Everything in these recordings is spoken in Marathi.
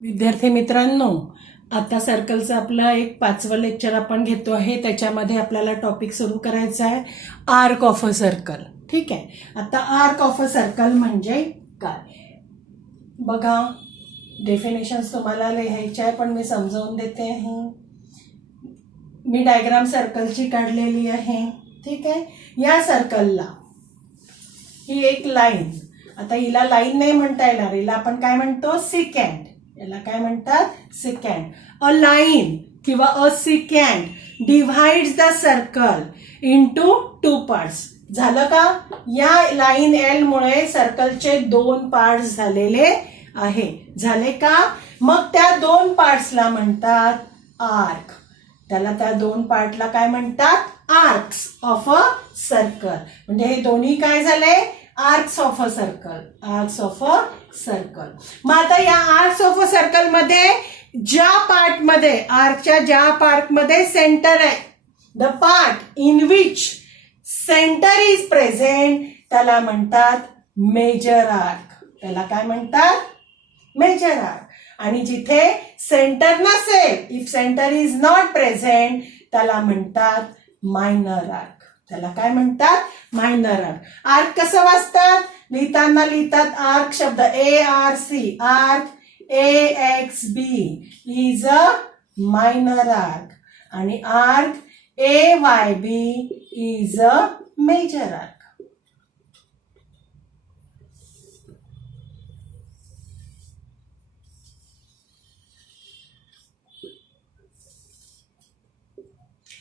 विद्यार्थी मित्रांनो, आता सर्कलचं आपलं एक 5वं लेक्चर आपण घेतो आहे. त्याच्यामध्ये आपल्याला टॉपिक सुरू करायचा आहे आर्क ऑफ अ सर्कल. ठीक आहे. आता आर्क ऑफ अ सर्कल म्हणजे काय बघा. डेफिनेशन्स तुम्हाला लिहायचे आहे, पण मी समजावून देते आहे. मी डायग्राम सर्कलची काढलेली आहे. ठीक आहे. या सर्कलला ही एक लाईन, आता हिला लाईन नाही म्हणता येणार, हिला आपण काय म्हणतो, सिकँड. याला काय म्हणतात, सिकँड. अ लाईन किंवा अ सिकँड डिव्हाइड्स द सर्कल इनटू 2 पार्ट्स. झालं का? या लाईन एल मुळे सर्कलचे 2 पार्ट्स झालेले आहे. झाले का? मग त्या 2 पार्ट्सला म्हणतात आर्क. त्याला त्या 2 पार्टला काय म्हणतात, आर्क्स ऑफ अ सर्कल. म्हणजे हे दोन्ही काय झाले, arcs of a circle. Arcs of a circle. मग आता या आर्क्स ऑफ अ सर्कल मध्ये ज्या पार्ट मध्ये, आर्कच्या ज्या पार्ट मध्ये सेंटर आहे, the part in which center is present, त्याला म्हणतात मेजर आर्क. त्याला काय म्हणतात, मेजर आर्क. आणि जिथे सेंटर नसेल, if centre is not present, त्याला म्हणतात मायनर आर्क. त्याला काय म्हणतात, मायनर आर्क. आर्क कसं वाचतात, लिहिताना लिहितात आर्क शब्द ARC. Arc AXB is a minor arc आणि arc AYB is a major arc.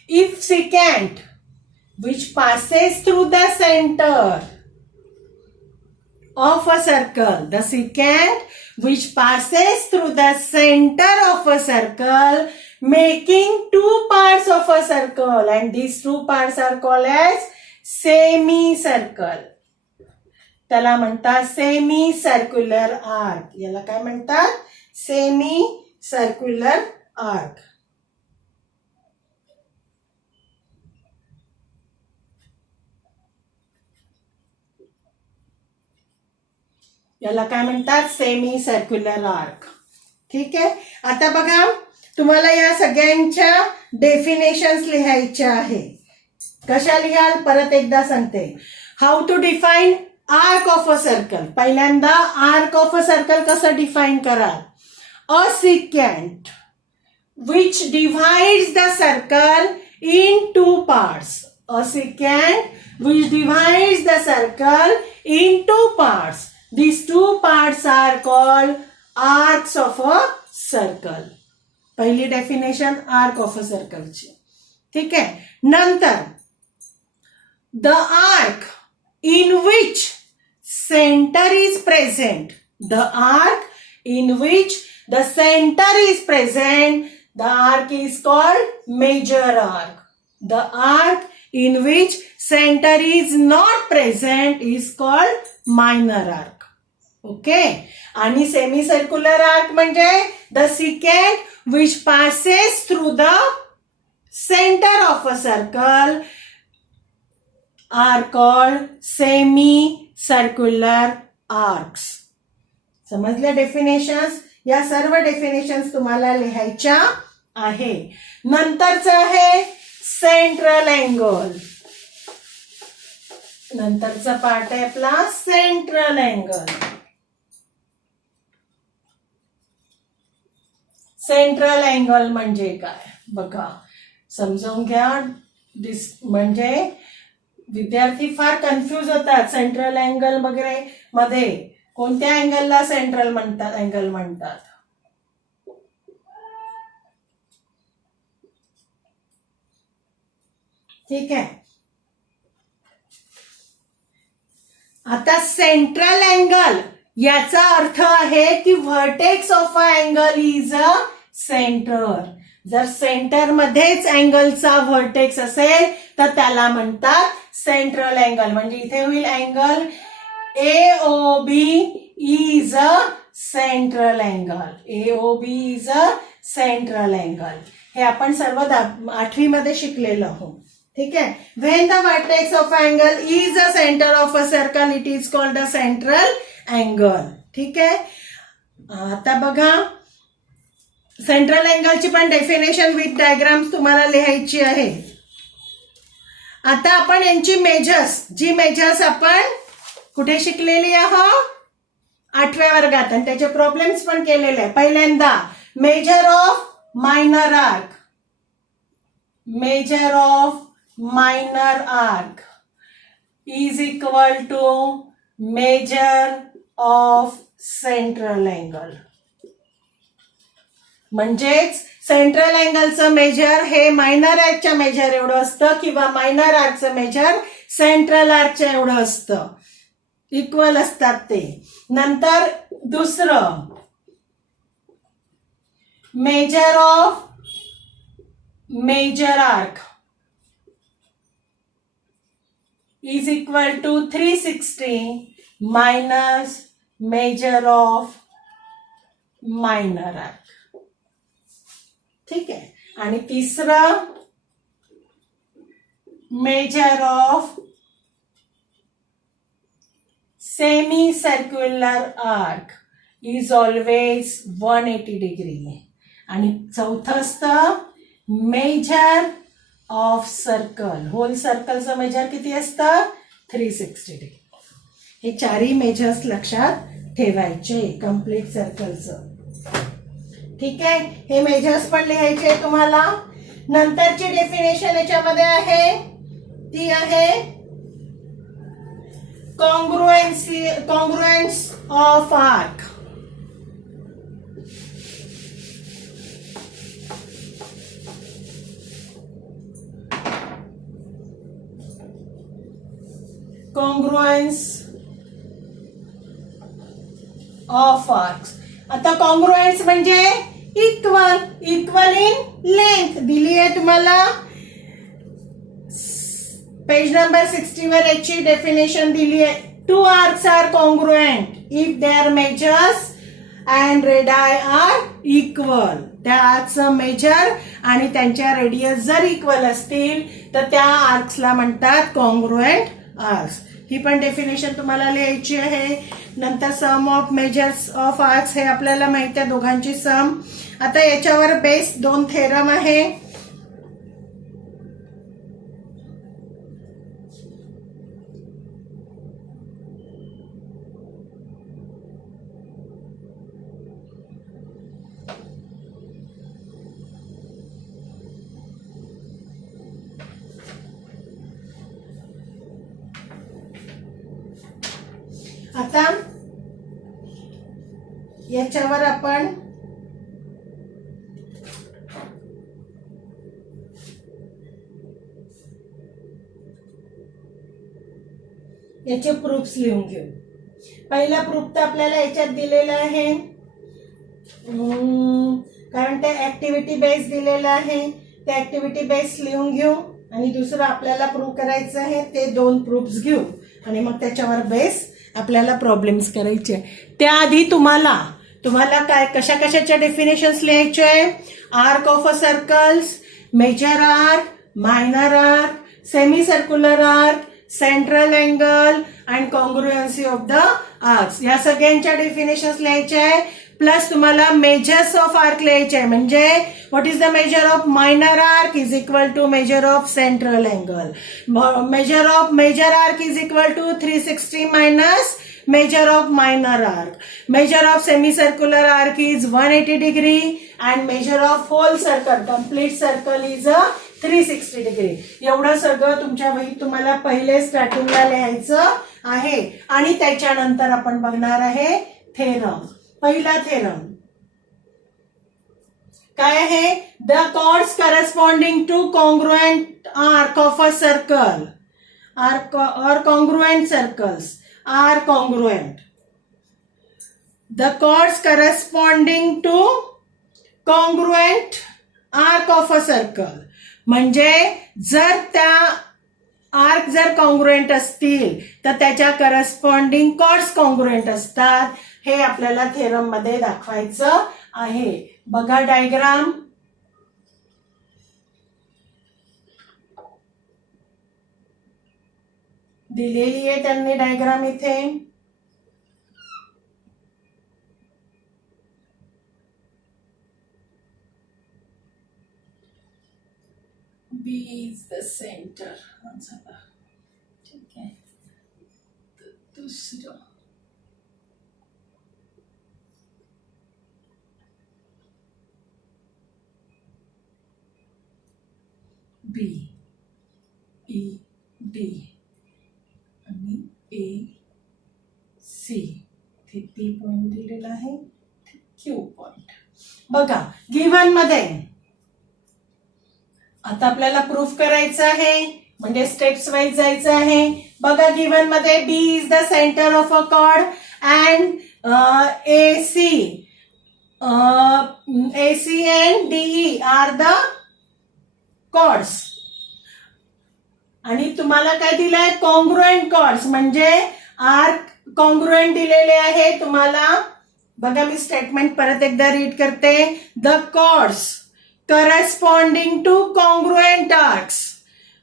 If secant which passes through the center of a circle, the secant which passes through the center of a circle making 2 parts of a circle, and these 2 parts are called as semicircle. त्याला म्हणतात सेमी सर्क्युलर आर्क. याला काय म्हणतात, सेमी सर्क्युलर आर्क. याला काय म्हणतात, सेमी सर्क्युलर आर्क. ठीक आहे. आता बघा, तुम्हाला या सगळ्यांच्या डेफिनेशन्स लिहायच्या आहे. कशा लिहाल, परत एकदा सांगते. How to define arc of a circle. पहिल्यांदा आर्क ऑफ अ सर्कल कसं डिफाईन कराल, a secant which divides the circle in 2 parts. A secant which divides the circle in 2 parts. These 2 parts are called arcs of a circle. पहिली डेफिनेशन आर्क ऑफ अ सर्कलची. ठीक आहे. नंतर the arc in which center is present. The arc in which the center is present, the arc is called major arc. The arc in which center is not present is called minor arc. Okay. आणि सेमी सर्क्युलर आर्क म्हणजे the secant which passes through the centre of a circle are called semi circular arcs. समजल्या डेफिनेशन्स. या सर्व डेफिनेशन्स तुम्हाला लिहायच्या आहे. नंतरचं आहे सेंट्रल अँगल. नंतरचा पार्ट आहे आपला सेंट्रल अँगल. सेंट्रल अँगल म्हणजे काय बघा, समजावून घ्या. म्हणजे विद्यार्थी फार कन्फ्यूज होतात. सेंट्रल अँगल वगैरे मध्ये कोणत्या अँगलला सेंट्रल म्हणतात, अँगल म्हणतात. ठीक आहे. आता सेंट्रल अँगल याचा अर्थ आहे की vertex of a angle is a centre. जर सेंटर मध्येच अँगलचा व्हर्टेक्स असेल तर त्याला म्हणतात सेंट्रल अँगल. म्हणजे इथे होईल angle AOB is a central angle. AOB is a central angle. हे आपण सर्व 8वी मध्ये शिकलेलो आहोत. ठीक आहे. When the vertex of angle is a centre of a circle it is called a central angle. ठीक आहे. आता बघा, सेंट्रल अँगलची पण डेफिनेशन विथ डायग्राम्स तुम्हाला लिहायची आहे. आता आपण यांची मेजर्स, जी मेजर्स आपण कुठे शिकलेली आहोत 8व्या वर्गात, आणि त्याचे प्रॉब्लेम्स पण केलेले आहे. पहिल्यांदा measure of minor arc, measure of minor arc is equal to measure of central angle. म्हणजेच सेंट्रल अँगलचं मेजर हे मायनर आर्कच्या मेजर एवढं असतं, किंवा मायनर आर्कचं मेजर सेंट्रल आर्कच्या एवढं असतं, इक्वल असतात ते. नंतर दुसरं measure of major arc is equal to 360 minus measure of minor arc. ठीक आहे. आणि तिसरं measure of semi circular arc is always 180 degree. आणि चौथं असतं मेजर ऑफ सर्कल, होल सर्कलचं मेजर किती असतं 360 डिग्री. हे चारही मेजर्स लक्षात ठेवायचे कम्प्लीट सर्कलचं. ठीक आहे. हे मेजर्स पण लिहायचे तुम्हाला. नंतरची डेफिनेशन याच्यामध्ये आहे ती आहे congruence of arc. Congruence of arcs. आता कॉन्ग्रुएन्स म्हणजे इक्वल, इक्वल इन लेंथ दिली आहे तुम्हाला. पेज नंबर 60 वर याची डेफिनेशन दिली आहे. Two arcs are congruent if their measures and radii are equal. त्या आर्क्सचं मेजर आणि त्यांच्या रेडियस जर इक्वल असतील तर त्या आर्क्सला म्हणतात कॉन्ग्रुएंट आर्क्स. ही पण डेफिनेशन तुम्हाला लिहायची आहे. नंतर सम ऑफ मेजर्स ऑफ आर्क्स हे आपल्याला माहिती आहे, दोघांची सम. आता याच्यावर बेस 2 थेरम आहे. आता याच्यावर आपण याचे प्रूफ्स लिहून घेऊ. पहिला प्रूफ तर आपल्याला याच्यात दिलेला आहे, कारण ते ऍक्टिव्हिटी बेस दिलेला आहे. ते ऍक्टिव्हिटी बेस लिहून घेऊ. आणि दुसरं आपल्याला प्रूव्ह करायचं आहे, ते 2 प्रूफ्स घेऊ आणि मग त्याच्यावर बेस आपल्याला प्रॉब्लेम्स करायचे. त्याआधी तुम्हाला काय कशा कशाच्या डेफिनेशन्स लिहायचे आहे. Arc of a circles, major arc, minor arc, semi circular arc, central angle and congruency of the arcs, या सगळ्यांच्या डेफिनेशन्स लिहायच्या आहे. प्लस तुम्हाला मेजर्स ऑफ आर्क लिहायचे आहे. म्हणजे what is the measure of minor arc is equal to measure of central angle. Measure of major arc is equal to 360 minus measure of minor arc. Measure of semicircular arc is 180 degree and measure of whole circle, complete circle is a 360 degree. एवढं सगळं तुमच्या वहीत तुम्हाला पहिले स्टार्टिंगला लिहायचं आहे. आणि त्याच्यानंतर आपण बघणार आहे थेरम. पहिला थेरम काय आहे. The chords corresponding to congruent arc of a circle or congruent circles are congruent. The chords corresponding to congruent arc of a circle म्हणजे जर त्या आर्क जर कॉन्ग्रुएंट असतील तर त्याच्या करस्पॉन्डिंग कॉर्ड्स कॉन्ग्रुएंट असतात. हे आपल्याला थेरम मध्ये दाखवायचं आहे. बघा डायग्राम. दिलेली आहे त्यांनी डायग्राम इथे. बी इज द सेंटर झाला. ठीक आहे. दुसरं बी ई डी आणि ए सी. पी पॉइंट दिलेला आहे, क्यू पॉइंट. बघा गिव्हन मध्ये आता आपल्याला प्रूफ करायचं आहे, म्हणजे स्टेप्स वाईज जायचं आहे. बघा गिव्हन मध्ये B is the centre of a chord and AC and DE are the chords. आणि तुम्हाला काय दिलंय, कॉन्ग्रुएंट कॉर्ड्स, म्हणजे आर्क कॉन्ग्रुएंट दिलेले आहे तुम्हाला. बघा मी स्टेटमेंट परत एकदा रीड करते. The chords corresponding to congruent arcs,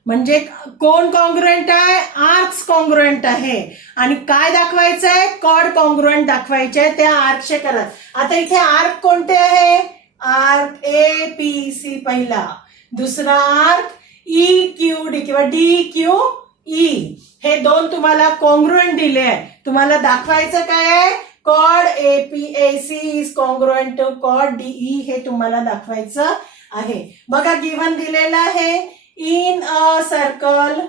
म्हणजे कोण कॉन्ग्रुएंट आहे, आर्क्स कॉन्ग्रुएंट आहे. आणि काय दाखवायचं आहे, कॉर्ड कॉन्ग्रुएंट दाखवायचे आहे त्या आर्कचे करत. आता इथे आर्क कोणते आहे, आर्क APC पहिला, दुसरा आर्क EQD किंवा DQE. हे दोन तुम्हाला कॉन्ग्रुएंट दिले आहे. तुम्हाला दाखवायचं काय आहे, chord AC is congruent to chord DE, हे तुम्हाला दाखवायचं आहे. बघा गिव्हन दिलेलं आहे, in a circle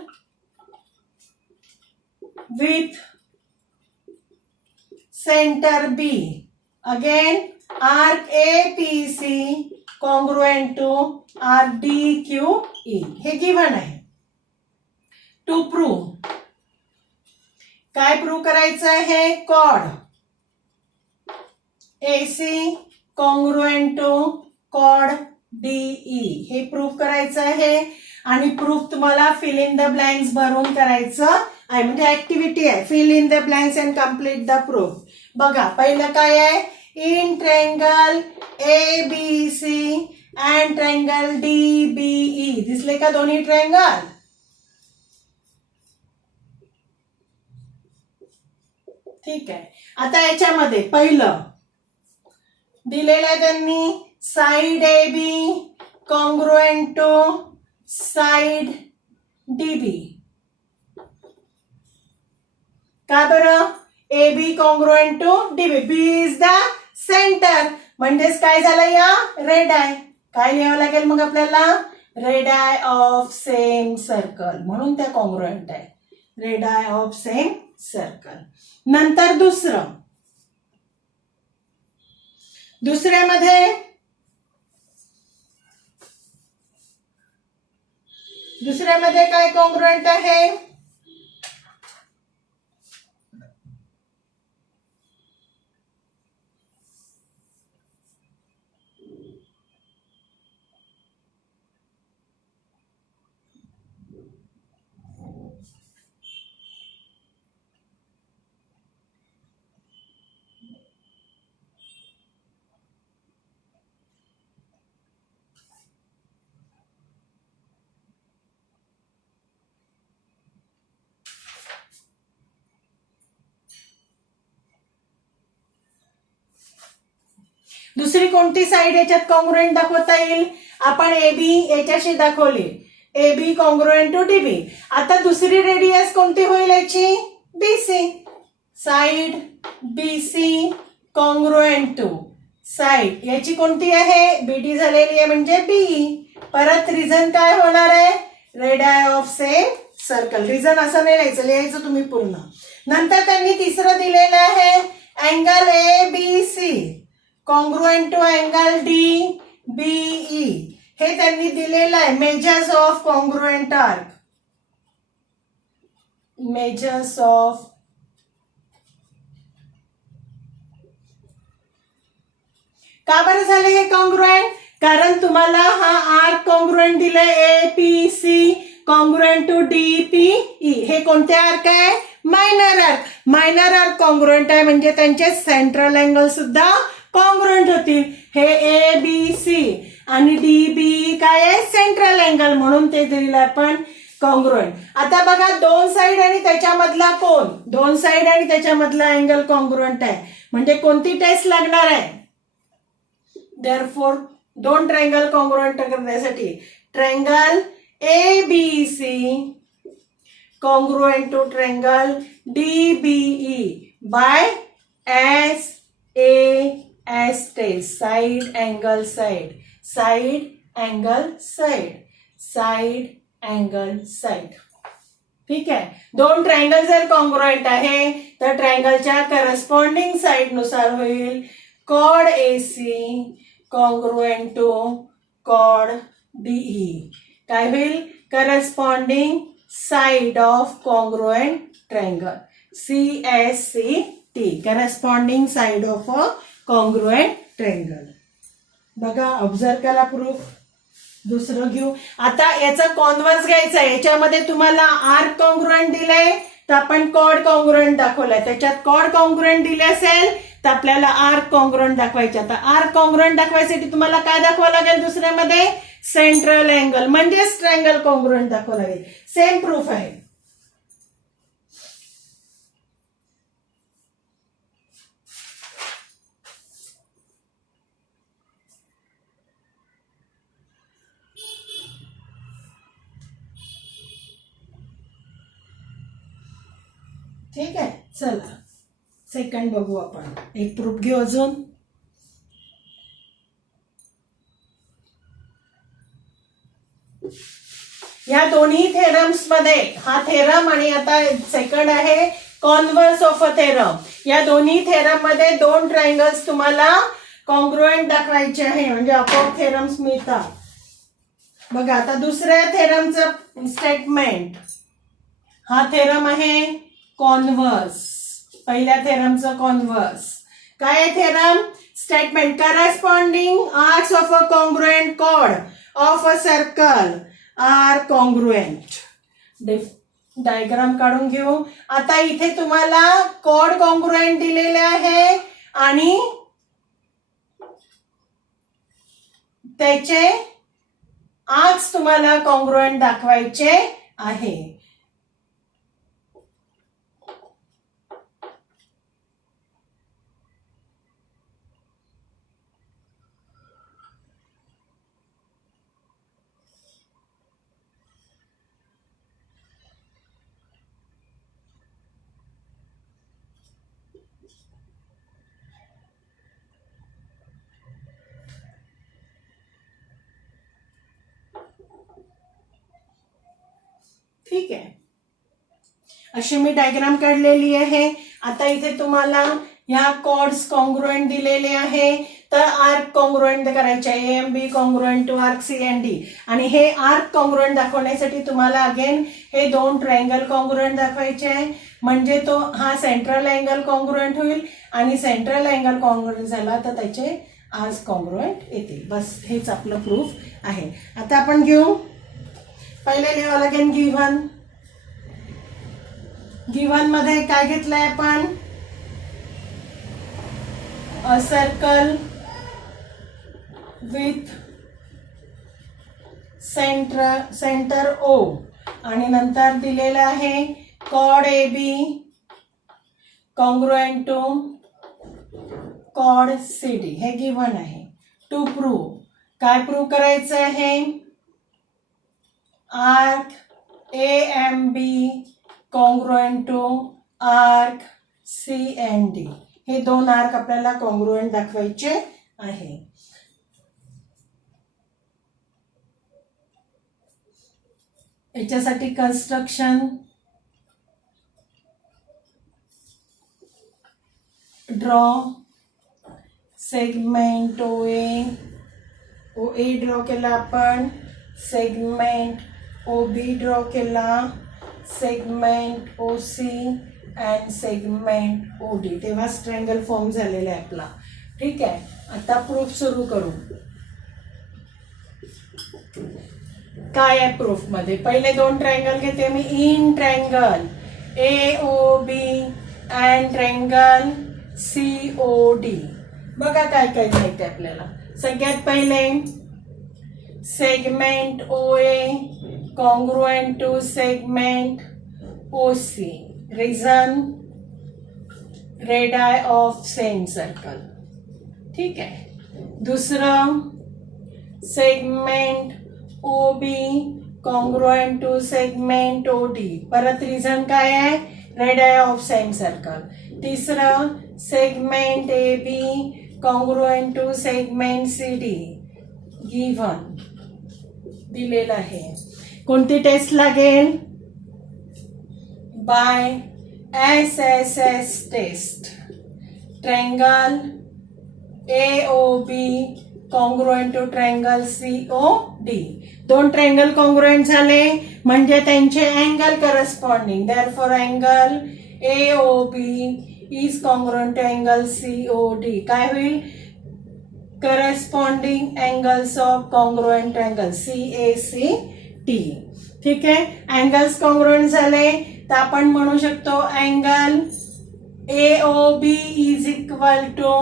with center B, again arc APC congruent to arc DQE. हे गिव्हन आहे. टू प्रूव्ह, काय प्रूव्ह करायचं आहे, chord AC congruent to chord DE, हे प्रूव्ह करायचं आहे. आणि प्रूफ तुम्हाला फिल इन द ब्लँक्स भरून करायचं आहे, म्हणजे ऍक्टिव्हिटी आहे. Fill in the blanks and complete the proof. बघा पहिलं काय आहे, in triangle ABC and triangle DBE. दिसले का दोन्ही ट्रायंगल. ठीक आहे. आता याच्यामध्ये पहिलं दिलेलं आहे त्यांनी, side AB congruent to side DB. का बरं, AB congruent to DB. B is the center, म्हणजेच काय झालं, या रेड आहे. काय लिहावं लागेल मग आपल्याला, red I of same circle, म्हणून त्या कॉन्ग्रुएंट आहे, red I of same circle. नंतर दुसऱ्यामध्ये काय कॉन्ग्रुएंट आहे, दुसरी कोणती साइड याच्यात कॉन्ग्रुएंट दाखवता येईल, आपण AB याच्याशी दाखवली, AB कॉन्ग्रुएंट टू DB. आता दुसरी रेडियस कोणती होईल याची, BC. Side BC congruent to side याची कोणती आहे, BD झालेली आहे, म्हणजे BE. परत रिझन काय होणार आहे, red I of same circle. Reason असं नाही लिहायचं, लिहायचं तुम्ही पूर्ण. नंतर त्यांनी तिसरं दिलेलं आहे, angle ABC congruent to angle DBE. हे त्यांनी दिलेलं आहे, measures of congruent arc, measures of का बरं झाले हे कॉन्ग्रुएंट, कारण तुम्हाला हा आर्क कॉन्ग्रुएंट दिलाय APC कॉन्ग्रुएंट टू DPE. हे कोणते आर्क आहे, minor arc. Minor arc congruent आहे, म्हणजे त्यांचे सेंट्रल अँगल सुद्धा कॉन्ग्रुएंट होतील. हे ABC आणि DBE काय आहे, सेंट्रल अँगल, म्हणून ते दिलेलं आपण कॉन्ग्रुएंट. आता बघा दोन साइड आणि त्याच्यामधला कोण, दोन साइड आणि त्याच्यामधला अँगल कॉन्ग्रुएंट आहे, म्हणजे कोणती टेस्ट लागणार आहे. देअरफॉर दोन ट्रायंगल कॉन्ग्रुएंट करण्यासाठी triangle ABC congruent to triangle DBE by SAS test, side angle side, side angle side, side angle side. ठीक आहे. दोन ट्रायंगल जर कॉन्ग्रुएंट आहे तर ट्रायंगलच्या करस्पॉन्डिंग साइड नुसार होईल कॉड AC कॉन्ग्रुएंट टू कॉड DE. काय होईल? Corresponding side of congruent triangle CSCT, corresponding side of a congruent triangle. बघा, ऑब्झर्व करा प्रूफ. दुसरं घेऊ. आता याचा कॉन्व्हर्स घ्यायचा आहे. याच्यामध्ये तुम्हाला आर्क कॉन्ग्रुएंट दिलंय तर आपण कॉड कॉन्ग्रुएंट दाखवलाय. त्याच्यात कॉड कॉन्ग्रुएंट दिले असेल तर आपल्याला आर्क कॉन्ग्रुएंट दाखवायचे. आता आर्क कॉन्ग्रुएंट दाखवायसाठी तुम्हाला काय दाखवावं लागेल? दुसऱ्यामध्ये सेंट्रल अँगल म्हणजेच ट्रायंगल कॉन्ग्रुएंट दाखवावं लागेल. सेम प्रूफ आहे. ठीक आहे. चला सेकंड बघू आपण. एक प्रूफ घेऊ अजून. या दोन्ही थेरम्स मध्ये हा थेरम आणि आता सेकंड आहे कॉन्व्हर्स ऑफ अ थेरम. या दोन्ही थेरम मध्ये दोन ट्रायंगल्स तुम्हाला कॉन्ग्रुएंट दाखवायचे आहे म्हणजे आपोआप थेरम्स मिळतात. बघा, आता दुसऱ्या थेरमचं स्टेटमेंट. हा थेरम आहे कॉन्व्हर्स. पहिल्या थेरमचं कॉन्व्हर्स काय आहे? Theorem statement corresponding arcs of a congruent chord of a circle are congruent. Diagram काढून घेऊ. आता इथे तुम्हाला कॉर्ड कॉन्ग्रुएंट दिलेले आहे आणि त्याचे आर्क्स तुम्हाला कॉन्ग्रुएंट दाखवायचे आहे. ठीक आहे. अशी मी डायग्राम काढलेली आहे. आता इथे तुम्हाला ह्या कॉर्ड्स कॉन्ग्रुएंट दिलेले आहे तर आर्क कॉन्ग्रुएंट करायचे आहे. AMB congruent to arc CND. आणि हे आर्क कॉन्ग्रुएंट दाखवण्यासाठी तुम्हाला अगेन हे दोन ट्रायंगल कॉन्ग्रुएंट दाखवायचे आहे म्हणजे तो हा सेंट्रल अँगल कॉन्ग्रुएंट होईल आणि सेंट्रल अँगल कॉन्ग्रुएंट झाला तर त्याचे आर्क कॉन्ग्रुएंट येतील. बस हेच आपलं प्रूफ आहे. आता आपण घेऊ. पहिले लिहावं लागेल गिव्हन. गिव्हन मध्ये काय घेतलंय आपण? A circle with center O आणि नंतर दिलेलं आहे कॉड AB कॉन्ग्रुएंट टू कॉड CD. हे गिव्हन आहे. To prove. काय प्रूव्ह करायचं आहे? Arc AMB congruent to arc CND. हे दोन आर्क आपल्याला कॉन्ग्रुएंट दाखवायचे आहे. याच्यासाठी construction draw segment OA draw केला आपण. सेगमेंट OB ड्रॉ केला. Segment OC and segment OD. तेव्हाच ट्रायंगल फॉर्म झालेला आहे आपला. ठीक आहे. आता प्रूफ सुरू करू. काय आहे प्रूफ मध्ये? पहिले दोन ट्रायंगल घेते मी. In triangle AOB and triangle COD. बघा काय काय माहिती आपल्याला. सगळ्यात पहिले segment OA congruent to segment OC. Reason radii of same circle. ठीक आहे. दुसरं segment OB congruent to segment OD. परत रिझन काय आहे? Radii of same circle. तिसरं segment AB congruent to segment CD. Given दिलेलं आहे. कोणती टेस्ट लागेल? By SSS test. Triangle AOB congruent to triangle COD. दोन ट्रायंगल कॉन्ग्रुएंट झाले म्हणजे त्यांचे angle corresponding. Therefore angle AOB is congruent to angle COD. काय होईल? Corresponding angles of congruent angle CACT. ठीक आहे. अँगल्स कॉन्ग्रुएंट झाले तर आपण म्हणू शकतो angle AOB is equal to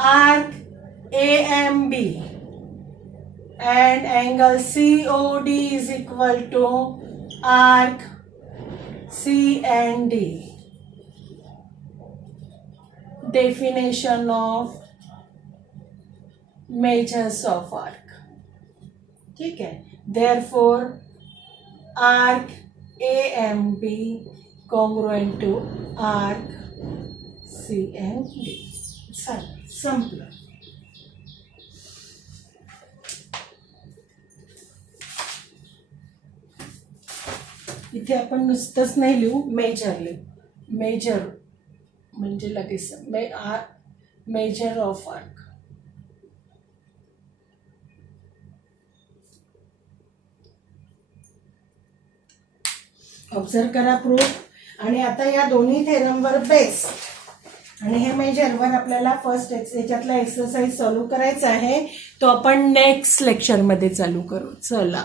arc AMB and angle COD is equal to arc CND. Definition of measures of arc. ठीक है. Therefore, arc AMB congruent to arc CND. संपलं. इथे आपण नुसतंच नाही लिहू, मेजर लिहू. मेजर म्हणजे लगेच मेजर ऑफ आर्क. ऑब्झर्व करा प्रूफ. आणि आता या दोन्ही थेरमवर बेस आणि हे मेजरवर आपल्याला फर्स्ट याच्यातला एक्सरसाइज चालू करायचा आहे. तो आपण नेक्स्ट लेक्चरमध्ये चालू करू. चला.